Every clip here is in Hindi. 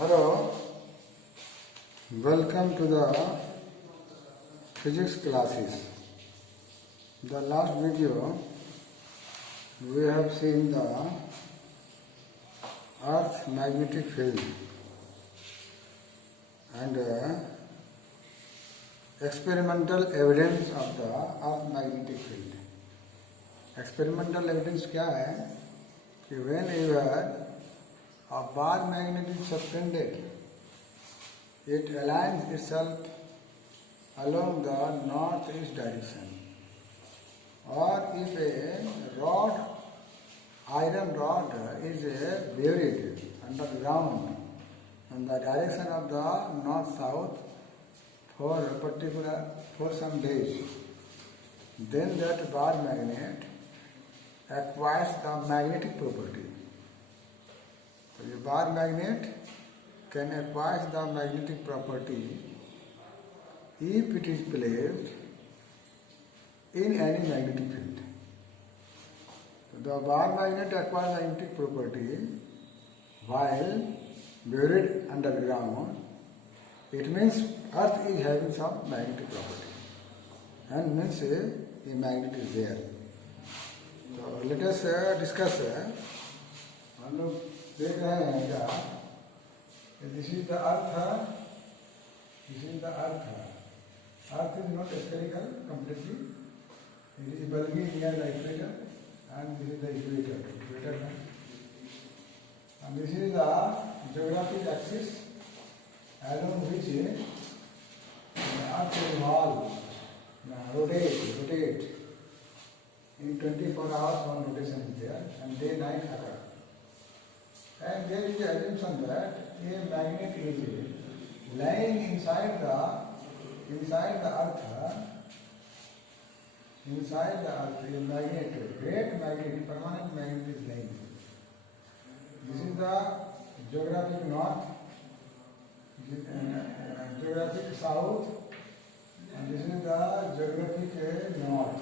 Hello, welcome to the physics classes. The last video we have seen the Earth's magnetic field and experimental evidence of the Earth's magnetic field. Experimental evidence क्या है कि whenever a bar magnet is suspended, it aligns itself along the northeast direction. Or if a rod, iron rod is buried underground in the direction of the north-south for some days, then that bar magnet acquires the magnetic property. So a bar magnet can acquire the magnetic property if it is placed in any magnetic field. So the bar magnet acquires magnetic property while buried underground. It means Earth is having some magnetic property and means a magnet is there. So let us discuss. हम लोग देख रहे हैं क्या? This is the Earth. This is the Earth. Earth is not spherical completely. It is bulgy near the equator, and this is the equator. And this is the geographic axis along which the Earth revolves, rotate. In 24 hours one rotation is there, and day-night occur. And there is the assumption that a magnet is lying inside the Earth. Inside the Earth, a magnet, great magnet, permanent magnet is lying. This is the geographic north, geographic south, and this is the geographic north.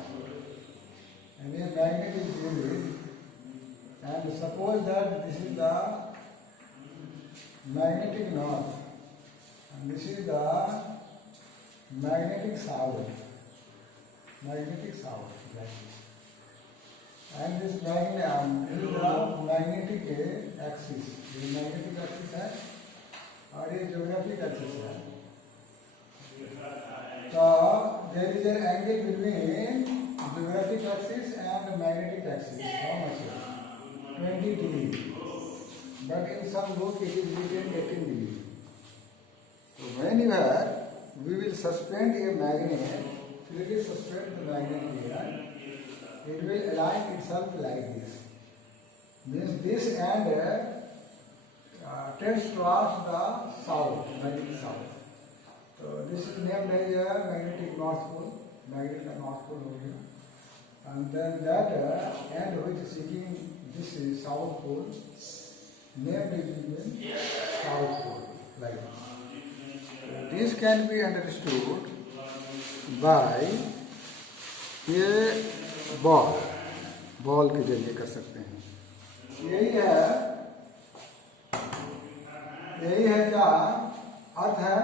And a magnet is buried. And suppose that this is the magnetic north and this is the magnetic south, like this. And this magnet is the magnetic axis. This magnetic axis है और ये geographic axis है. So there is an angle between geographic axis and magnetic axis. How much is it? 20 degree, but in some book it is written 18 degree. So whenever we will suspend a magnet, clearly suspend the magnet here, it will align itself like this. Means this end tends towards the south, magnetic south. So this is named as a magnetic north pole, over here. And then that end which is seeking this is south pole, named is south pole, like this. This can be understood by a ball के जरिए कर सकते हैं. यही है क्या अर्थ है.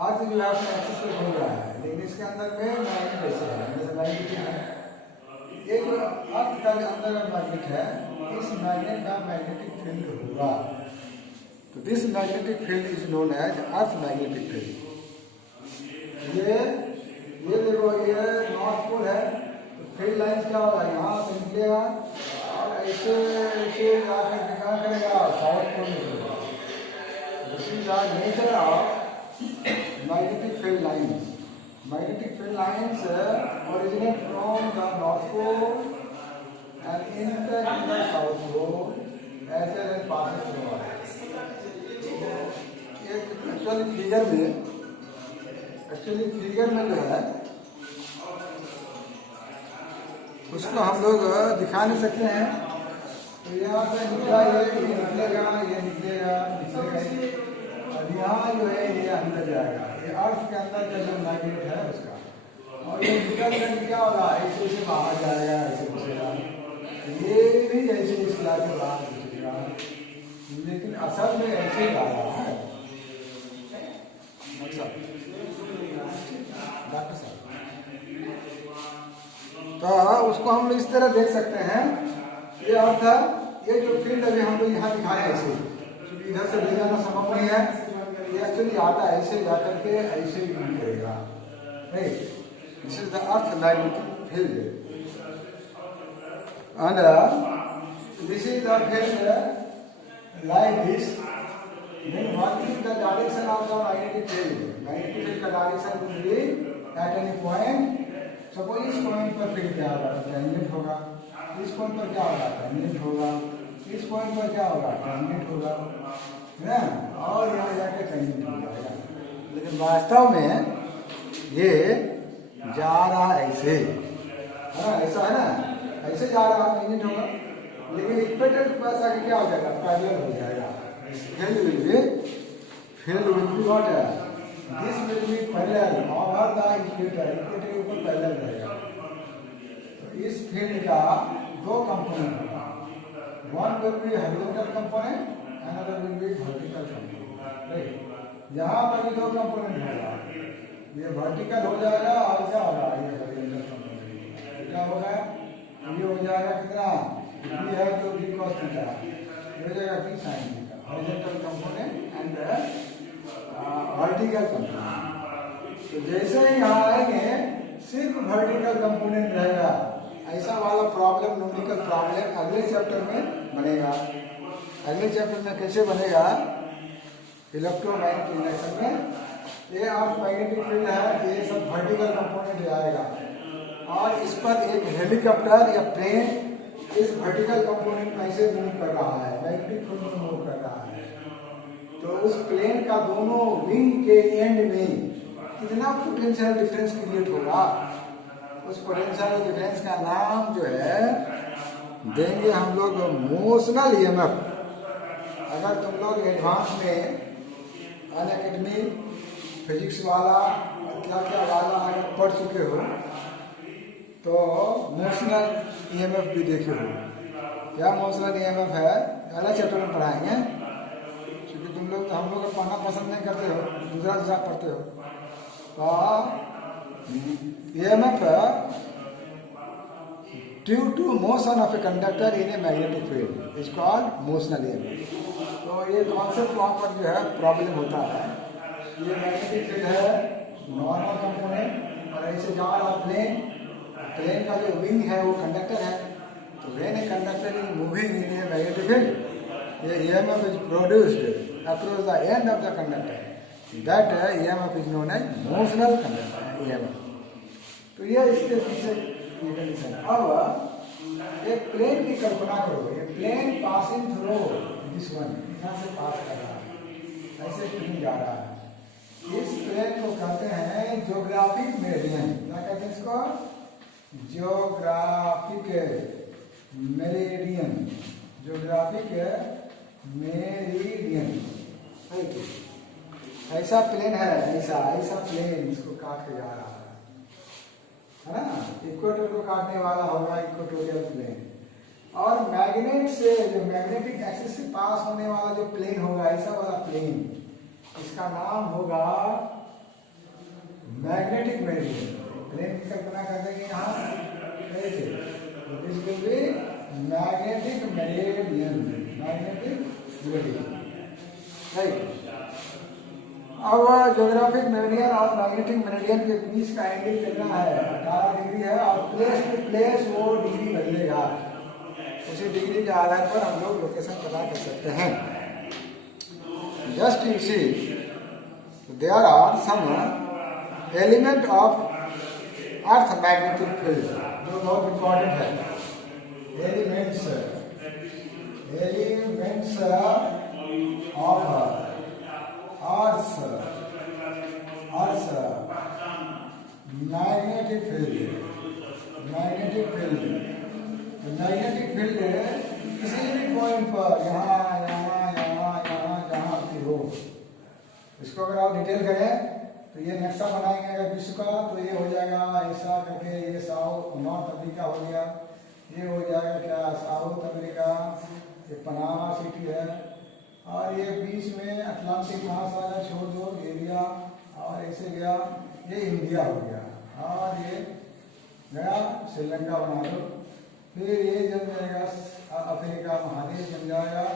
अर्थ जो है अपने एक्सिस पे घूम रहा है, लेकिन इसके अंदर में मैग्नेट ऐसे है, जैसे मैग्नेट है. एक अर्थ का अंदर मैग्नेट है, इस मैग्नेट का मैग्नेटिक फील्ड होगा. तो this magnetic field is known as earth magnetic field. ये देखो, ये नॉर्थ पोल है. तो फील्ड लाइंस क्या होगा, यहाँ से निकलेगा और ऐसे जाकर क्या करेगा, साउथ पोल निकलेगा. This is the nature of magnetic field lines. Magnetic field lines originate from the North Pole and enter in the South Pole as well as passes through Earth. Actually figure में जो है उसको हम लोग दिखा नहीं सकते हैं. तो यहाँ से निकला ये निकलेगा. और यहाँ जो है ये अंदर जाएगा. ये अर्थ के अंदर का जो मैग्नेट है उसका, और ये निकल कर क्या होगा, ऐसे बाहर जाएगा, ऐसे घुसेगा. ये भी ऐसे इस के बाहर घुसेगा. लेकिन असल में ऐसे ही आ रहा है। अच्छा डॉक्टर साहब, तो उसको हम लोग इस तरह देख सकते हैं, ये अर्थ है, ये जो फील्ड अभी हम लोग यहाँ दिखाए हैं ऐसे, क्योंकि इधर से ले जाना संभव नहीं है, ये एक्चुअली आता है ऐसे जाकर के ऐसे ही करेगा, right. This is the earth magnetic field and this is the field like this. Then what is the direction of the magnetic field? Magnetic field का direction will be at any point. Suppose इस पॉइंट पर फील्ड क्या होगा, टेंजेंट होगा, इस पॉइंट पर क्या होगा, टेंजेंट होगा, इस पॉइंट पर क्या होगा, टेंजेंट होगा, है ना, और यहाँ जाके टेंजेंट हो जाएगा। लेकिन वास्तव में ये जा रहा ऐसे, है ना, ऐसा है ना, ऐसे जा रहा टेंजेंट होगा, लेकिन इक्वेटर के पास आके क्या हो जाएगा, पैरेलल हो जाएगा। Field will be what? This will be parallel over the equator. Equator के ऊपर parallel रहेगा। तो इस फील्ड का दो कंपोनेंट होगा। One will be horizontal component, another will be vertical component. Right? यहाँ पर भी दो कंपोनेंट होगा। ये vertical हो जाएगा और क्या होगा? ये horizontal component। क्या होगा? ये हो जाएगा कितना? B है तो B cos थीटा। ये हो जाएगा B sin theta. horizontal component and vertical component। तो जैसे ही यहाँ आएंगे सिर्फ वर्टिकल कंपोनेंट रहेगा, ऐसा वाला प्रॉब्लम, न्यूमेरिकल प्रॉब्लम अगले चैप्टर में बनेगा। अगले चैप्टर में कैसे बनेगा, इलेक्ट्रोमैग्नेटिक इंडक्शन में ये अर्थ मैग्नेटिक फील्ड है, ये सब वर्टिकल कंपोनेंट आएगा और इस पर एक हेलीकॉप्टर या प्लेन इस वर्टिकल कंपोनेंट में ऐसे मूव कर रहा है, मैग्नेटिक फील्ड में मूव कर रहा है। तो उस प्लेन का दोनों विंग के एंड में कितना पोटेंशियल डिफरेंस क्रिएट होगा, उस पोटेंशियल डिफरेंस का नाम जो है देंगे हम लोग मोशनल ईएमएफ। अगर तुम लोग एडवांस में अनअकैडमी फिजिक्स वाला क्या क्या वाला अगर पढ़ चुके हो तो मोशनल ईएमएफ भी देखे हो। क्या मोशनल ईएमएफ है, अगला चैप्टर में पढ़ाएंगे, क्योंकि तुम लोग तो हम लोग पढ़ना पसंद नहीं करते हो, दूसरा दूसरा पढ़ते हो। तो EMF due to motion of a conductor in a magnetic field is called motional EMF. तो ये कॉन्सेप्ट वहाँ पर जो है प्रॉब्लम होता है। ये मैग्नेटिक फील्ड है नॉर्मल कंपोनेंट और ऐसे जा रहा प्लेन, प्लेन का जो विंग है वो कंडक्टर है। तो when a conductor is moving in a magnetic field, ये EMF is produced across the end of the conductor, that EMF is known as motional conductor EMF. तो ये इसके पीछे ये कंडीशन। अब एक प्लेन की कल्पना करो, ये plane passing through this one, यहाँ से पास कर रहा है, ऐसे प्लेन जा रहा है। इस प्लेन को कहते हैं ज्योग्राफिक मेरिडियन। क्या कहते हैं इसको? Geographic meridian, geographic meridian. ऐसा प्लेन है, ऐसा ऐसा प्लेन इसको काट के जा रहा है ना, इक्वेटर को काटने वाला होगा इक्वेटोरियल प्लेन। और मैग्नेट से जो मैग्नेटिक एक्सिस से पास होने वाला जो प्लेन होगा, ऐसा वाला प्लेन, इसका नाम होगा मैग्नेटिक मेरिडियन। प्लेन की कल्पना कर देंगे यहाँ ऐसे, this will be magnetic meridian, magnetic meridian, right. अब ज्योग्राफिक मेरिडियन और मैग्नेटिक मेरिडियन के बीच का एंगल कितना है? 18 डिग्री है और प्लेस टू प्लेस वो डिग्री बदलेगा। उसी डिग्री के आधार पर हम लोग लोकेशन पता कर सकते हैं। Just you see there are some element of earth magnetic field जो बहुत इंपॉर्टेंट है। Elements of earth magnetic field, magnetic field, magnetic field किसी भी पॉइंट पर यहाँ यहाँ यहाँ यहाँ जहाँ भी हो, इसको अगर आप डिटेल करें तो ये नक्शा बनाएंगे अगर विश्व का, तो ये हो जाएगा ऐसा करके, ये साउथ नॉर्थ अमेरिका हो गया, ये हो जाएगा क्या साउथ अमेरिका, ये पनामा सिटी है, और ये बीच में अटलांटिक महासागर छोड़ दो एरिया, और ऐसे गया ये इंडिया हो गया, और ये गया श्रीलंका बना दो, फिर ये जम जाएगा अफ्रीका महादेश जम जाएगा,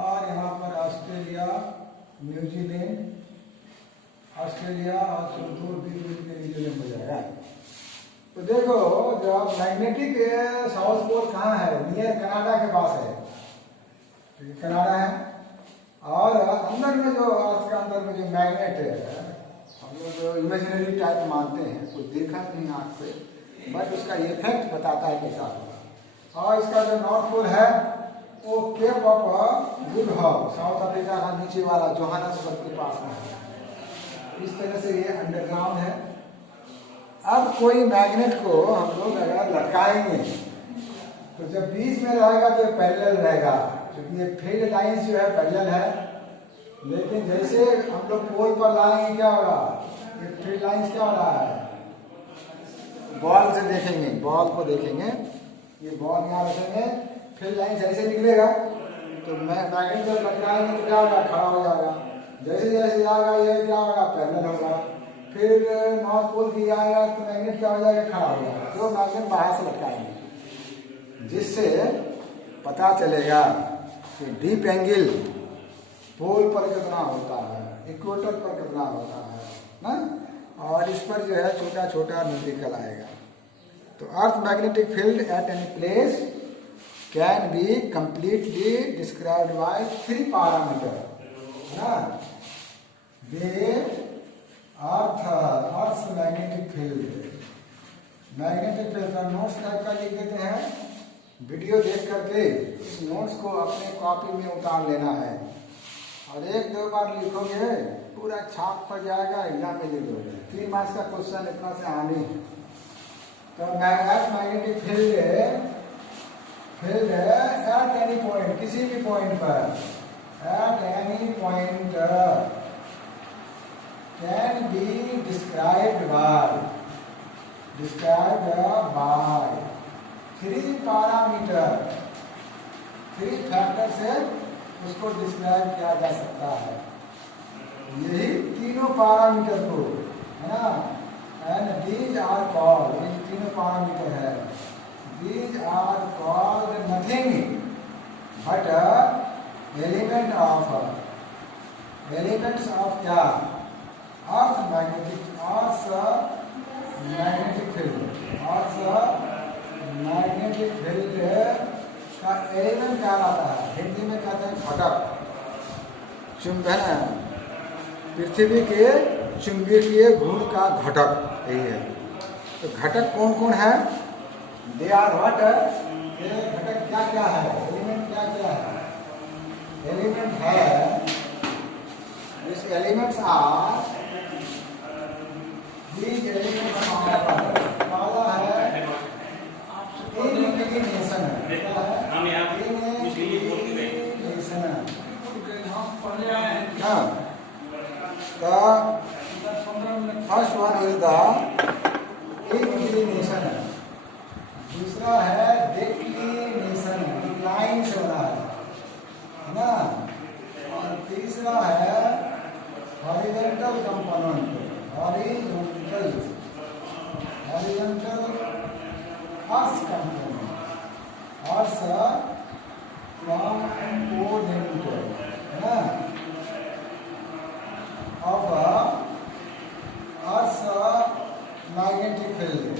और यहाँ पर ऑस्ट्रेलिया, न्यूजीलैंड, ऑस्ट्रेलिया और दूर के न्यूजीलैंड हो जाएगा। तो देखो जब मैग्नेटिक साउथ पोल कहाँ है, नियर कनाडा के पास है, तो ये कनाडा है, और अंदर में जो अर्थ के अंदर में जो मैग्नेट है, हम लोग जो इमेजिनरी टाइप मानते हैं, कुछ देखा नहीं आँख से, बट उसका इफेक्ट बताता है कैसा होगा। और इसका जो नॉर्थ पोल है वो Cape of Good Hope, South Africa का नीचे वाला जोहान्सबर्ग के पास में है। इस तरह से ये अंडरग्राउंड है। अब कोई मैग्नेट को हम लोग अगर लटकाएंगे तो जब बीच में रहेगा तो पैरेलल रहेगा, क्योंकि ये फील्ड लाइंस जो है पैरेलल है, लेकिन जैसे हम लोग पोल पर लाएंगे क्या होगा, ये फील्ड लाइंस क्या हो रहा है, बॉल से देखेंगे, बॉल को देखेंगे, ये बॉल यहाँ रखेंगे, फील्ड लाइंस ऐसे निकलेगा, तो मैग्नेट जब लटकाएंगे तो क्या होगा, खड़ा हो जाएगा, जैसे जैसे जाएगा ये क्या होगा, पैरेलल होगा, फिर नॉर्थ पोल की आएगा तो मैग्नेट क्या हो जाएगा, खड़ा हो जाएगा। तो मैग्नेट बाहर से लटकाएंगे, जिससे पता चलेगा कि डीप एंगल पोल पर कितना होता है, इक्वेटर पर कितना होता है ना, और इस पर जो है छोटा छोटा न्यूमेरिकल आएगा। तो earth magnetic field at any place can be completely described by 3 parameter ना, the earth magnetic field, magnetic field का नोट्स टाइप का लिख देते हैं, वीडियो देख करके इस नोट्स को अपने कॉपी में उतार लेना है, और 1-2 बार लिखोगे पूरा छाप पर जाएगा, एग्जाम में लिख दोगे। 3 मार्क्स का क्वेश्चन इतना से आने। तो magnetic field at any point, किसी भी पॉइंट पर, at any point can be described by 3 parameter, 3 factor से उसको डिस्क्राइब किया जा सकता है। यही तीनों पैरामीटर को है ना, एंड दीज आर कॉल्ड, ये तीनों पैरामीटर है, these are called nothing but elements of क्या, earth magnetic field, magnetic field का एलिमेंट क्या आता है, हिंदी में कहते हैं घटक, चुंबन, पृथ्वी के चुंबकीय गुण का घटक यही है। तो घटक कौन कौन है, दे आर व्हाट, ये घटक क्या क्या है, एलिमेंट क्या क्या है, एलिमेंट है, this elements are, these elements पहला है inclination, first one is the inclination, दूसरा है डिक्लिनेशन, डिक्लाइन से होना है ना, और तीसरा है हॉरिजॉन्टल कंपोनेंट, हॉरिजॉन्टल अर्थ कंपोनेंट, अर्थ कंपोनेंट है ना, of Earth's magnetic field,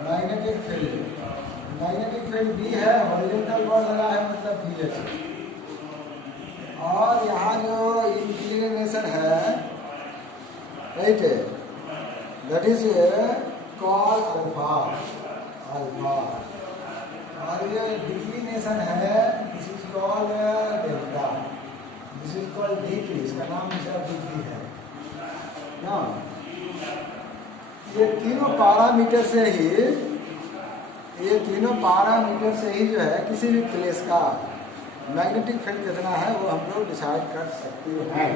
magnetic field B है, हॉरिजॉन्टल बॉल लगा है मतलब BH, और यहाँ जो इंक्लिनेशन है right, that is called alpha, और ये डिक्लिनेशन है, this is called delta, this is called DP, इसका नाम डीपी है ना। ये तीनों पैरामीटर से ही जो है किसी भी प्लेस का मैग्नेटिक फील्ड कितना है वो हम लोग डिसाइड कर सकते हैं।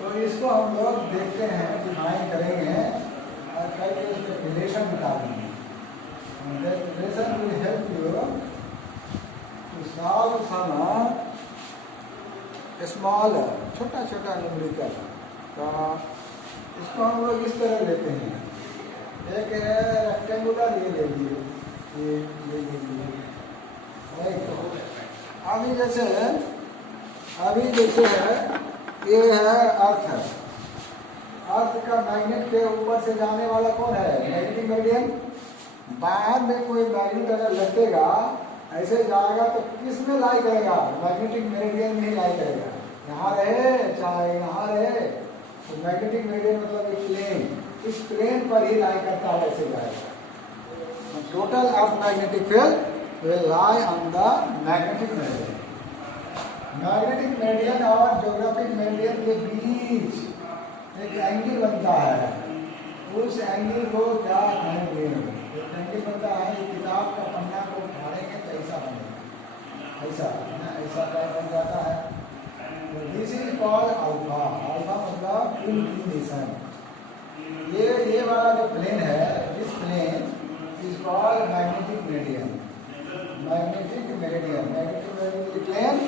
तो इसको हम लोग देखते हैं, डिफाइन करेंगे और करके उसके रिलेशन निकालेंगे। Relation will help you to solve some small, छोटा छोटा न्यूमेरिकल, तो इसको हम लोग इस तरह लेते हैं। एक है रेक्टेंगुलर, ये ले लीजिए, ये ले लीजिए। अभी जैसे है ये है अर्थ है। अर्थ का मैग्नेट के ऊपर से जाने वाला कौन है? Magnetic meridian. बाद में कोई मैग्नेट अगर लगेगा ऐसे जाएगा तो किस में लाई करेगा? मैग्नेटिक मेरिडियन में ही लाई करेगा। यहाँ रहे चाहे यहाँ रहे, तो मैग्नेटिक मेरिडियन मतलब एक प्लेन, इस प्लेन पर ही लाई करता है, ऐसे जाएगा। Total earth magnetic field will lie on the magnetic meridian. Magnetic meridian और ज्योग्राफिक मेरिडियन के बीच एक एंगल बनता है, उस एंगल को क्या कहेंगे? एक एंगल बनता है, किताब का पन्ना को उठाएंगे तो ऐसा बनेगा, ऐसा ना, ऐसा टाइप बन जाता है। तो this is called alpha. Alpha मतलब इंक्लिनेशन। ये वाला जो प्लेन है, this plane is called magnetic meridian. Magnetic meridian plane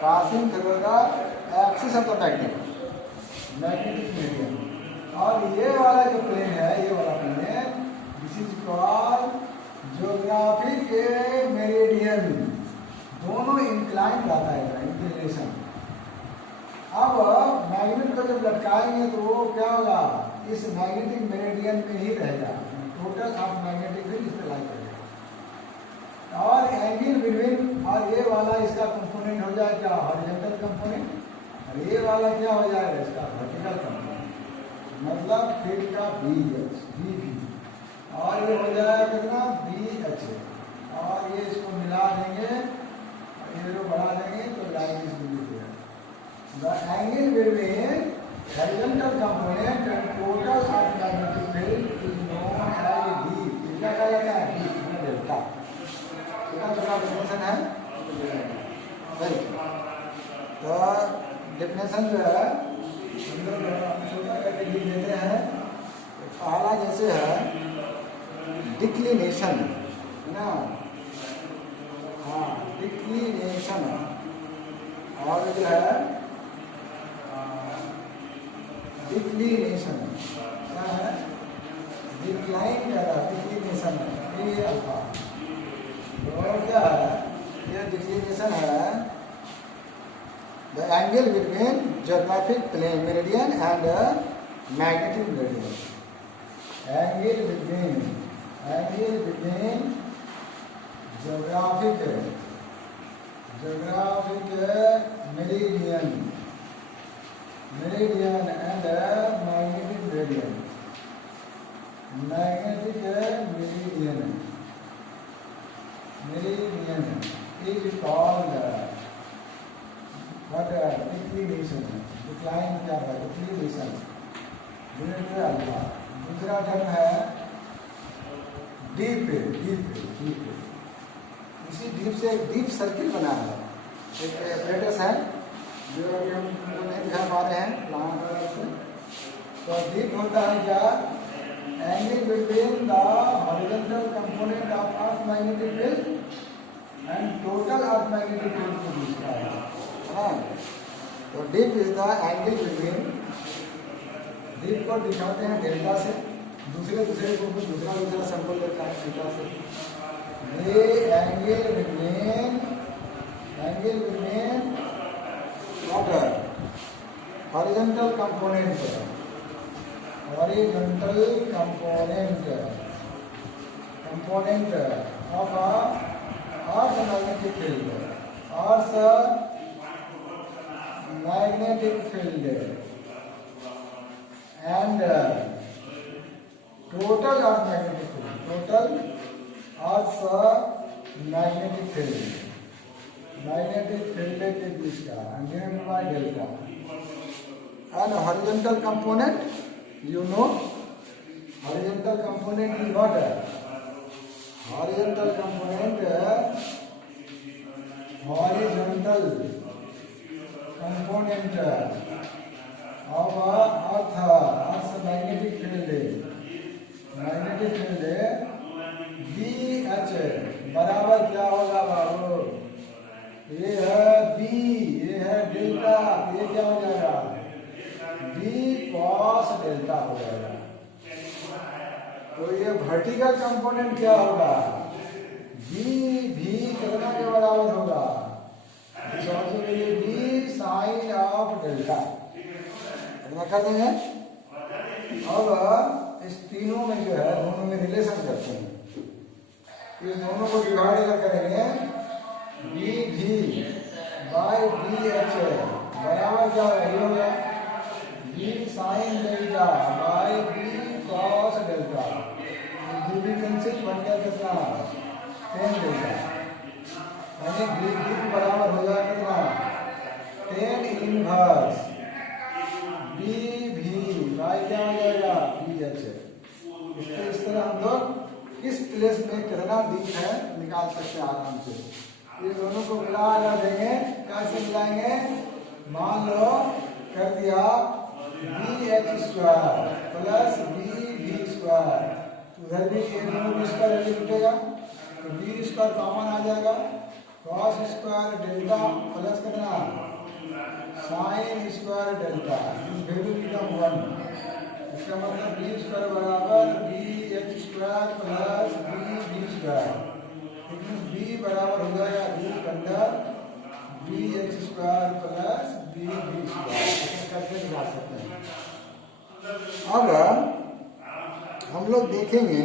passing through the axis of the magnet, magnetic meridian. और ये वाला जो प्लेन है, ये वाला plane, this is called geographic meridian. दोनों इंक्लाइन रहता है, इंक्लिनेशन। अब मैग्नेट को जब लटकाएंगे तो वो क्या होगा? इस मैग्नेटिक मेरिडियन में ही रहेगा। टोटल ऑफ मैग्नेटिक फील्ड इस पर लाई करेगा। और एंगल बिटवीन, और ये वाला इसका कंपोनेंट हो जाए क्या? Horizontal component. और ये वाला क्या हो जाएगा? इसका वर्टिकल कंपोनेंट, मतलब फील्ड का बी। और ये हो जाएगा कितना? BH। और ये इसको मिला देंगे, ये जो बढ़ा देंगे तो लाइन इस बिंदु पे है। The angle between horizontal component and total of magnetic field is known as D। क्या कहा जाता है? D, delta. डेफिनेशन है। तो डेफिनेशन जो है हम लोग छोटा करके लिख देते हैं। पहला जैसे है डिक्लिनेशन, है ना? हाँ, डिक्लिनेशन। और जो है डिक्लिनेशन क्या है? डिक्लाइन कर रहा है, डिक्लिनेशन है, ये अल्फा। और क्या है? ये डिक्लिनेशन है the angle between geographic plane meridian and magnetic meridian. Angle between geographic meridian and magnetic meridian. Meridian is called what? Declination. Decline क्या है? Declination. अल्फा। दूसरा टर्म है डीप। इसी डीप से एक डीप सर्किल बना है, एक एपरेटस है जो हम नहीं दिखा पा रहे हैं प्लांट। तो डीप होता है क्या? Angle between the horizontal component of earth magnetic field and total earth magnetic field के बीच का है। तो deep is the angle between, deep को दिखाते हैं डेल्टा से, दूसरे को दूसरा सिंबल देता है थीटा से। ये angle between water horizontal component of Earth's magnetic field, Earth's magnetic field and total Earth magnetic field, total Earth's magnetic field के बीच का given by delta and horizontal component. You know, horizontal component is what? Horizontal component of Earth's magnetic field BH बराबर क्या होगा बाबू? ये है B, ये है डेल्टा। वर्टिकल कंपोनेंट क्या होगा, बी भी कितना के बराबर होगा, बी साइन ऑफ डेल्टा कितना कर देंगे। अब इस तीनों में जो है दोनों में रिलेशन करते हैं, इस दोनों को डिवाइड करेंगे, बी भी बाई बी एच बराबर क्या होगा, b sine delta by b cos delta, b भी कैंसिल बन गया कितना, टेन डेल्टा, यानी बी भी बराबर हो जाएगा कितना, टेन इनवर्स बी भी बाई क्या हो जाएगा, बी एच। इसको इस तरह हम लोग इस प्लेस में कितना डीप है निकाल सकते हैं आराम से। ये दोनों को मिला देंगे, कैसे मिलाएंगे, मान लो कर दिया b h square plus b भी स्क्वायर, उधर भी ये दोनों भी स्क्वायर वैल्यू टूटेगा तो बी स्क्वायर कॉमन आ जाएगा, कॉस स्क्वायर डेल्टा प्लस कितना sine square delta, value become 1, इसका मतलब बी स्क्वायर बराबर b h square plus b भी स्क्वायर, बी बराबर हो जाएगा root under b h square plus b भी स्क्वायर, ऐसे करके निकाल सकते हैं। अब हम लोग देखेंगे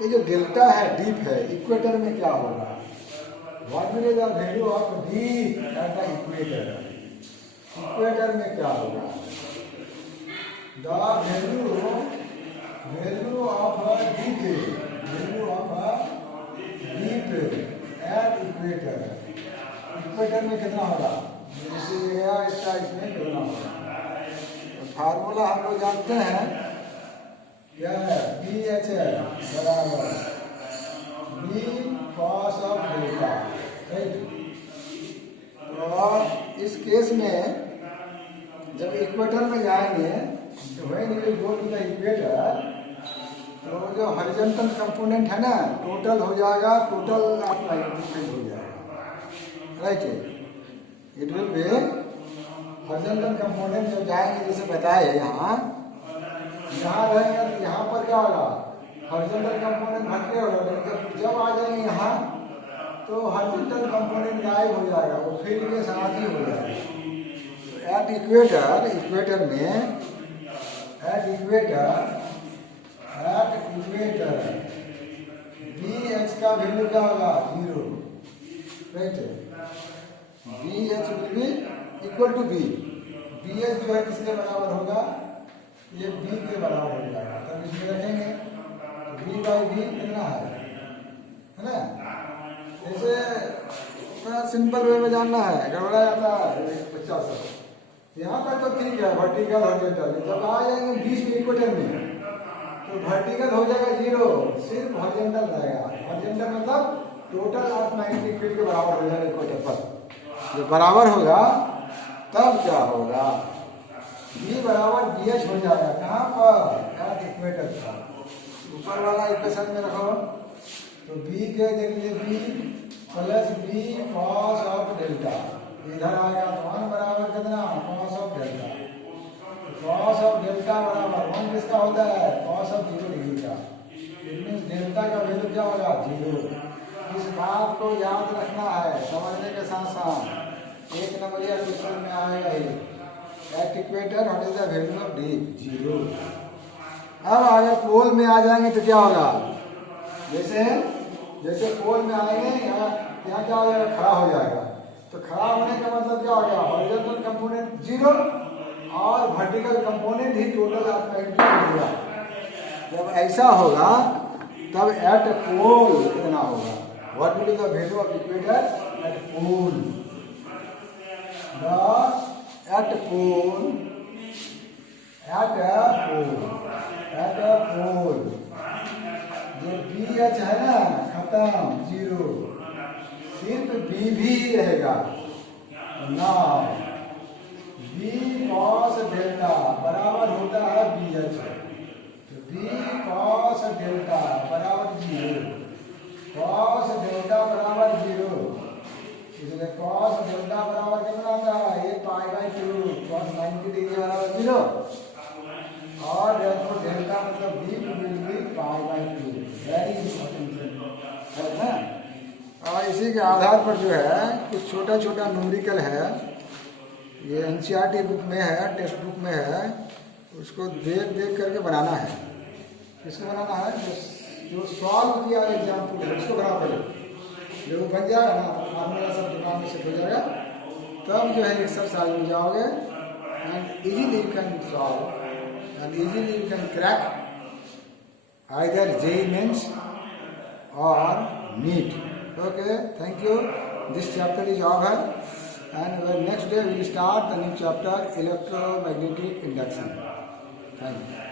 ये जो डेल्टा है डीप है, इक्वेटर में क्या होगा, what will be the value of deep at the equator, equator में क्या होगा, the value of deep, value of deep eight equator, equator में कितना होगा, जैसे गया इसका इसमें कितना होगा, फार्मूला हम लोग जानते हैं क्या है, बी एच बराबर b cos of delta, right. तो इस केस में जब इक्वेटर में जाएंगे तो when you go to the equator, तो जो हॉरिजॉन्टल कंपोनेंट है ना टोटल हो जाएगा, टोटल आपका इंक्रीमेंट हो जाएगा, right. It will be horizontal component जब जाएंगे जैसे बताए यहाँ रहेंगे तो यहाँ पर क्या होगा, हॉरिजॉन्टल कंपोनेंट घटके होगा, लेकिन जब आ जाएंगे यहाँ तो हॉरिजॉन्टल कंपोनेंट गायब हो जाएगा, वो फील्ड के साथ ही हो जाएगा। एट इक्वेटर, इक्वेटर में बी एच का वैल्यू क्या होगा, 0, right. B h will be equal to b, b h जो है किसके बराबर होगा, ये बी के बराबर हो जाएगा, तब इसमें रखेंगे बी बाई बी कितना है ना, जैसे इतना सिंपल वे में जानना है, गड़बड़ा जाता है बच्चा सब, यहाँ तक तो ठीक है वर्टिकल हॉरिजॉन्टल, जब आ जाएंगे बीच में इक्वेटर में तो वर्टिकल हो जाएगा 0, सिर्फ हॉरिजॉन्टल रहेगा, हॉरिजॉन्टल मतलब टोटल अर्थ मैग्नेटिक फील्ड के बराबर हो जाएगा इक्वेटर पर, जब बराबर होगा तब क्या होगा, बी बराबर बी एच हो जाएगा, कहाँ पर, इक्वेटर पर, ऊपर वाला इक्वेशन में रखो, तो बी के जगह b plus b cos of delta, इधर आएगा तो 1 बराबर कितना, cos of delta, cos of delta बराबर 1 किसका होता है, कॉस ऑफ 0 डिग्री का, इट मीन्स डेल्टा का वैल्यू क्या होगा, 0। इस बात को याद रखना है, समझने के साथ साथ 1 नंबरिया क्वेश्चन में आएगा ही, at equator what is the value of dip, 0। अब आगे पोल में आ जाएंगे तो क्या होगा, जैसे पोल में आएंगे यहाँ क्या हो जाएगा, खड़ा हो जाएगा, तो खड़ा होने का मतलब क्या हो गया, हॉरिजॉन्टल कंपोनेंट 0 और वर्टिकल कंपोनेंट ही टोटल आपका इंक्रीमेंट होगा। जब ऐसा होगा तब एट पोल कितना होगा, what will be the value of equator at pole, at pole जो बी एच है ना खत्म 0, सिर्फ बी भी रहेगा ना, बी कॉस डेल्टा बराबर होता है बी एच, तो बी कॉस डेल्टा बराबर 0, कॉस डेल्टा बराबर 0, इसलिए कॉस डेल्टा बराबर कितना आता है, ये π/2, कॉस 90 डिग्री बराबर 0, और डेल्टा मतलब बी विल बी π/2, इसी के आधार पर जो है कुछ छोटा छोटा न्यूमेरिकल है, ये एनसीईआरटी बुक में है, टेक्स्ट बुक में है, उसको देख देख करके बनाना है। किसको बनाना है? जो सॉल्व किया एग्जाम्पल है उसको बनाओ पहले, जब वो बन जाएगा ना फार्मूला सब दिमाग में सेट हो जाएगा, तब जो है एक्सरसाइज में जाओगे and easily you can solve and easily you can crack either JEE Mains or NEET. Okay, thank you. This chapter is over, and next day we will start the new chapter, electromagnetic induction. Thank you.